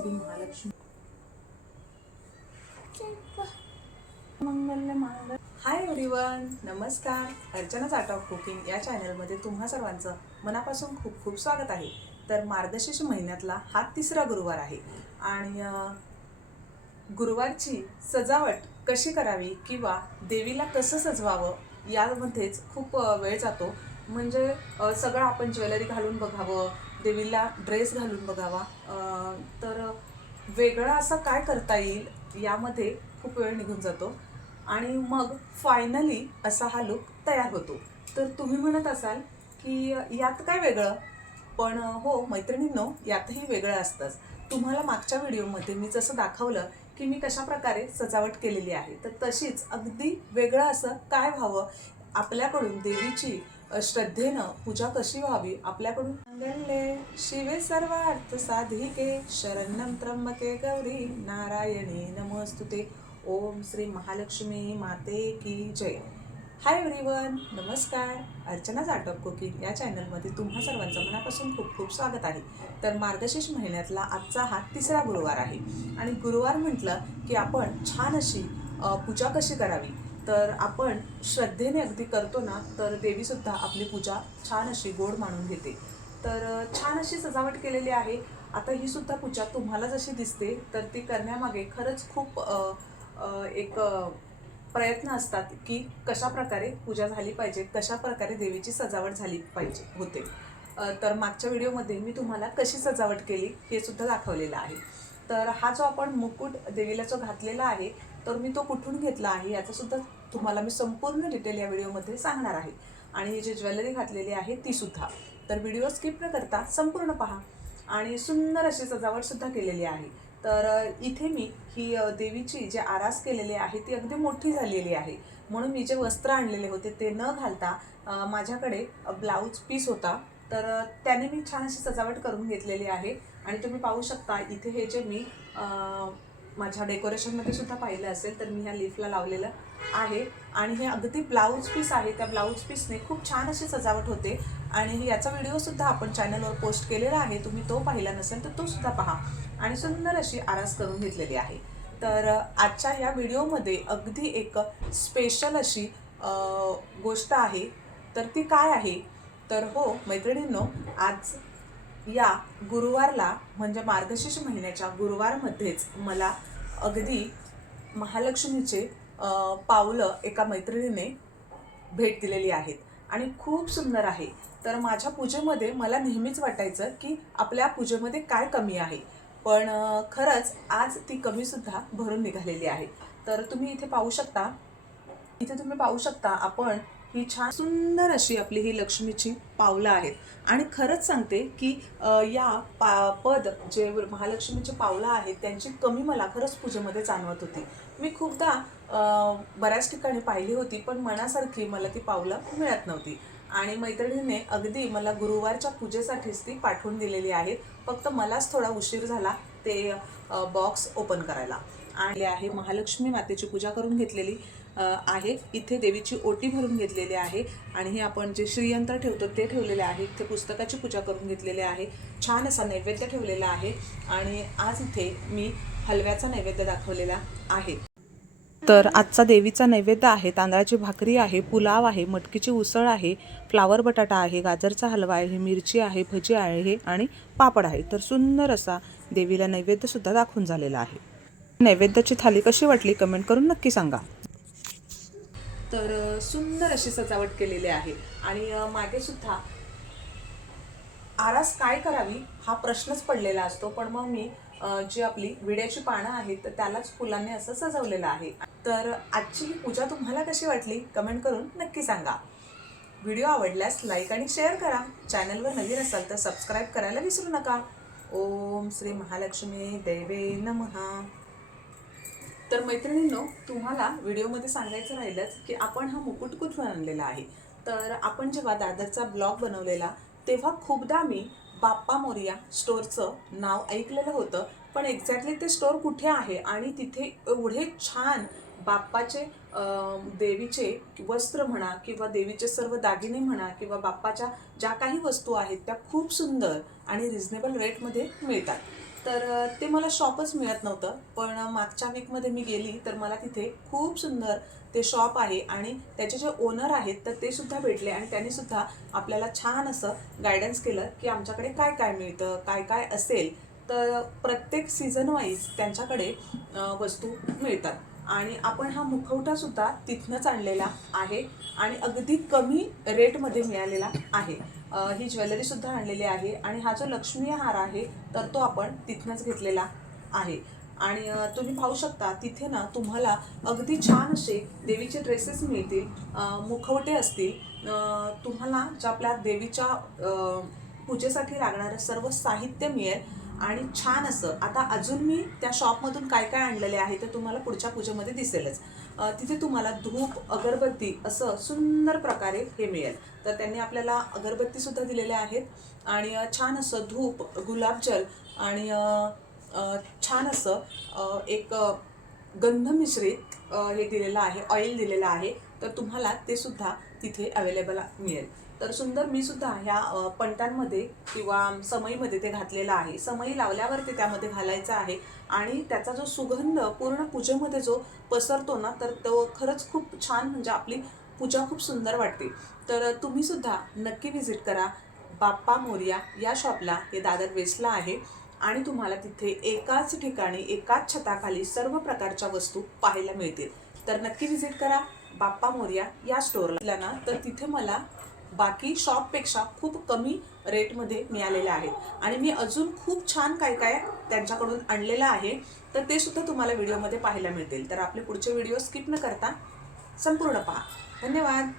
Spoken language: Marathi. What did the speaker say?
श्री महालक्ष्मी मंगल मंगल. हाय एव्हरीवन, नमस्कार. अर्चनाच आर्ट ऑफ कुकिंग या चॅनलमध्ये तुम्हा सर्वांचं मनापासून खूप खूप स्वागत आहे. तर मार्गशीर्ष महिन्यातला हा तिसरा गुरुवार आहे आणि गुरुवारची सजावट कशी करावी किंवा देवीला कसं सजवावं यामध्येच खूप वेळ जातो. म्हणजे सगळं आपण ज्वेलरी घालून बघावं, देवीला ड्रेस घालून बघावा, तर वेगळं असं काय करता येईल यामध्ये खूप वेळ निघून जातो आणि मग फायनली असा हा लुक तयार होतो. तर तुम्ही म्हणत असाल की यात काय वेगळं, पण हो मैत्रिणींनो, यातही वेगळं असतंच. तुम्हाला मागच्या व्हिडिओमध्ये मी जसं दाखवलं की मी कशा प्रकारे सजावट केलेली आहे, तर तशीच अगदी वेगळं असं काय व्हावं, आपल्याकडून देवीची श्रद्धेनं पूजा कशी व्हावी, आपल्याकडून मंगल्ये शिवे सर्वार्थ साधिके शरणं त्र्यंबके गौरी नारायणी नमोस्तुते. ओम श्री महालक्ष्मी माते की जय. हाय एव्हरीवन, नमस्कार. अर्चनाच आर्ट ऑफ कुकिंग या चॅनलमध्ये तुम्हा सर्वांचं मनापासून खूप खूप स्वागत आहे. तर मार्गशीर्ष महिन्यातला आजचा हा तिसरा गुरुवार आहे आणि गुरुवार म्हटलं की आपण छान अशी पूजा कशी करावी, तर आपण श्रद्धेने अगदी करतो ना, तर देवीसुद्धा आपली पूजा छान अशी गोड मानून घेते. तर छान अशी सजावट केलेली आहे. आता ही सुद्धा पूजा तुम्हाला जशी दिसते, तर ती करण्यामागे खरंच खूप एक प्रयत्न असतात की कशा प्रकारे पूजा झाली पाहिजे, कशा प्रकारे देवीची सजावट झाली पाहिजे होते. तर मागच्या व्हिडिओमध्ये मी तुम्हाला कशी सजावट केली हे सुद्धा दाखवलेलं आहे. तर हा जो आपण मुकुट देवीला जो घातलेला आहे, तर मी तो कुठून घेतला आहे याचं सुद्धा तुम्हाला मी संपूर्ण डिटेल या व्हिडिओमध्ये सांगणार आहे. आणि ही जी ज्वेलरी घातलेली आहे ती सुद्धा. तर व्हिडिओ स्किप न करता संपूर्ण पहा. आणि सुंदर अशी सजावट सुद्धा केलेली आहे. तर इथे मी ही देवीची जे आरास केलेली आहे ती अगदी मोठी झालेली आहे, म्हणून मी जे वस्त्र आणलेले होते ते न घालता माझ्याकडे ब्लाऊज पीस होता, तर त्याने मी छान अशी सजावट करून घेतलेली आहे. आणि तुम्ही पाहू शकता इथे हे जे मी माझ्या डेकोरेशनमध्ये सुद्धा पाहिलं असेल, तर मी ह्या लीफला लावलेलं आहे आणि हे अगदी ब्लाऊज पीस आहे. त्या ब्लाऊज पीसने खूप छान अशी सजावट होते आणि याचा व्हिडिओसुद्धा आपण चॅनलवर पोस्ट केलेला आहे. तुम्ही तो पाहिला नसेल तर तो सुद्धा पहा. आणि सुंदर अशी आरास करून घेतलेली आहे. तर आजच्या या व्हिडिओमध्ये अगदी एक स्पेशल अशी गोष्ट आहे. तर ती काय आहे, तर हो मैत्रिणींनो, आज या गुरुवारला म्हणजे मार्गशीर्ष महिन्याच्या गुरुवारमध्येच मला अगदी महालक्ष्मीचे पावलं एका मैत्रिणीने भेट दिलेली आहेत आणि खूप सुंदर आहे. तर माझ्या पूजेमध्ये मला नेहमीच वाटायचं की आपल्या पूजेमध्ये काय कमी आहे, पण खरंच आज ती कमीसुद्धा भरून निघालेली आहे. तर तुम्ही इथे पाहू शकता आपण ही छान सुंदर अशी आपली ही लक्ष्मीची पावलं आहेत. आणि खरंच सांगते की या पद जे महालक्ष्मीचे पावलं आहेत त्यांची कमी मला खरंच पूजेमध्ये जाणवत होती. मी खूपदा बऱ्याच ठिकाणी पाहिली होती, पण मनासारखी मला ती पावलं मिळत नव्हती. आणि मैत्रिणीने अगदी मला गुरुवारच्या पूजेसाठीच ती पाठवून दिलेली आहेत. फक्त मलाच थोडा उशीर झाला ते बॉक्स ओपन करायला. आणि आहे महालक्ष्मी मातेची पूजा करून घेतलेली आहे. इथे देवीची ओटी भरून घेतलेली आहे आणि हे आपण जे श्रीयंत्र ठेवतो ते ठेवलेले आहे. इथे पुस्तकाची पूजा करून घेतलेली आहे. छान असा नैवेद्य ठेवलेला आहे आणि आज इथे मी हलव्याचा नैवेद्य दाखवलेला आहे. तर आजचा देवीचा नैवेद्य आहे तांदळाची भाकरी आहे, पुलाव आहे, मटकीची उसळ आहे, फ्लावर बटाटा आहे, गाजरचा हलवा आहे, मिरची आहे, भजी आहे आणि पापड आहे. तर सुंदर असा देवीला नैवेद्यसुद्धा दाखवून झालेला आहे. नैवेद्याची थाली कशी वाटली कमेंट करून नक्की सांगा. तर सुंदर अशी सजावट केलेली आहे आणि मागे सुद्धा आरास काय करावी हा प्रश्नच पडलेला असतो, पण मग मी जी आपली विड्याची पानं आहेत तर त्यालाच फुलांनी असं सजवलेलं आहे. तर आजची ही पूजा तुम्हाला कशी वाटली कमेंट करून नक्की सांगा. व्हिडिओ आवडल्यास लाईक आणि शेअर करा. चॅनलवर नवीन असाल तर सबस्क्राईब करायला विसरू नका. ओम श्री महालक्ष्मी देवे नमः. तर मैत्रिणींनो, तुम्हाला व्हिडिओमध्ये सांगायचं राहिलंच की आपण हा मुकुट कुठून आणलेला आहे. तर आपण जेव्हा दादरचा ब्लॉग बनवलेला तेव्हा खूपदा मी बाप्पा मोरया स्टोअरचं नाव ऐकलेलं होतं, पण एक्झॅक्टली ते स्टोअर कुठे आहे आणि तिथे एवढे छान बाप्पाचे देवीचे वस्त्र म्हणा किंवा देवीचे सर्व दागिने म्हणा किंवा बाप्पाच्या ज्या काही वस्तू आहेत त्या खूप सुंदर आणि रिझनेबल रेटमध्ये मिळतात. तर ते मला शॉपच मिळत नव्हतं. पण मागच्या वीकमध्ये मी गेली तर मला तिथे खूप सुंदर ते शॉप आहे आणि त्याचे जे ओनर आहेत तर ते सुद्धा भेटले आणि त्यांनी सुद्धा आपल्याला छान असं गायडन्स केलं की आमच्याकडे काय काय मिळतं, काय काय असेल. तर प्रत्येक सीझन वाईज त्यांच्याकडे वस्तू मिळतात आणि आपण हा मुखवटासुद्धा तिथनंच आणलेला आहे आणि अगदी कमी रेटमध्ये मिळालेला आहे. ही ज्वेलरीसुद्धा आणलेली आहे आणि हा जो लक्ष्मी हार आहे तर तो आपण तिथनंच घेतलेला आहे. आणि तुम्ही पाहू शकता तिथे ना तुम्हाला अगदी छान असे देवीचे ड्रेसेस मिळतील, मुखवटे असतील, तुम्हाला ज्या आपल्या देवीच्या पूजेसाठी लागणारं सर्व साहित्य मिळेल आणि छान असं. आता अजून मी त्या शॉपमधून काय काय आणलेले आहे ते तुम्हाला पुढच्या पूजेमध्ये दिसेलच. तिथे तुम्हाला धूप, अगरबत्ती असं सुंदर प्रकारे हे मिळेल. तर त्यांनी आपल्याला अगरबत्तीसुद्धा दिलेल्या आहेत आणि छान असं धूप, गुलाबजल आणि छान असं एक गंध मिश्रित हे दिलेलं आहे, ऑइल दिलेलं आहे. तर तुम्हाला ते सुद्धा तिथे अवेलेबल मिळेल. तर सुंदर मी सुद्धा ह्या पंटांमध्ये किंवा समईमध्ये ते घातलेलं आहे. समई लावल्यावर ते त्यामध्ये घालायचं आहे आणि त्याचा जो सुगंध पूर्ण पूजेमध्ये जो पसरतो ना तर तो खरंच खूप छान, म्हणजे आपली पूजा खूप सुंदर वाटते. तर तुम्ही सुद्धा नक्की व्हिजिट करा बाप्पा मोरया या शॉपला. हे दादर वेस्टला आहे आणि तुम्हाला तिथे एकाच ठिकाणी एकाच छताखाली सर्व प्रकारच्या वस्तू पाहायला मिळतील. तर नक्की व्हिजिट करा बाप्पा मोरया या स्टोअरला ना. तर तिथे मला बाकी शॉपपेक्षा खूप कमी रेटमध्ये मिळालेले आहेत आणि मी अजून खूप छान काय काय त्यांच्याकडून आणलेलं आहे. तर ते सुद्धा तुम्हाला व्हिडिओमध्ये पाहायला मिळतील. तर आपले पुढचे व्हिडिओ स्किप न करता संपूर्ण पहा. धन्यवाद.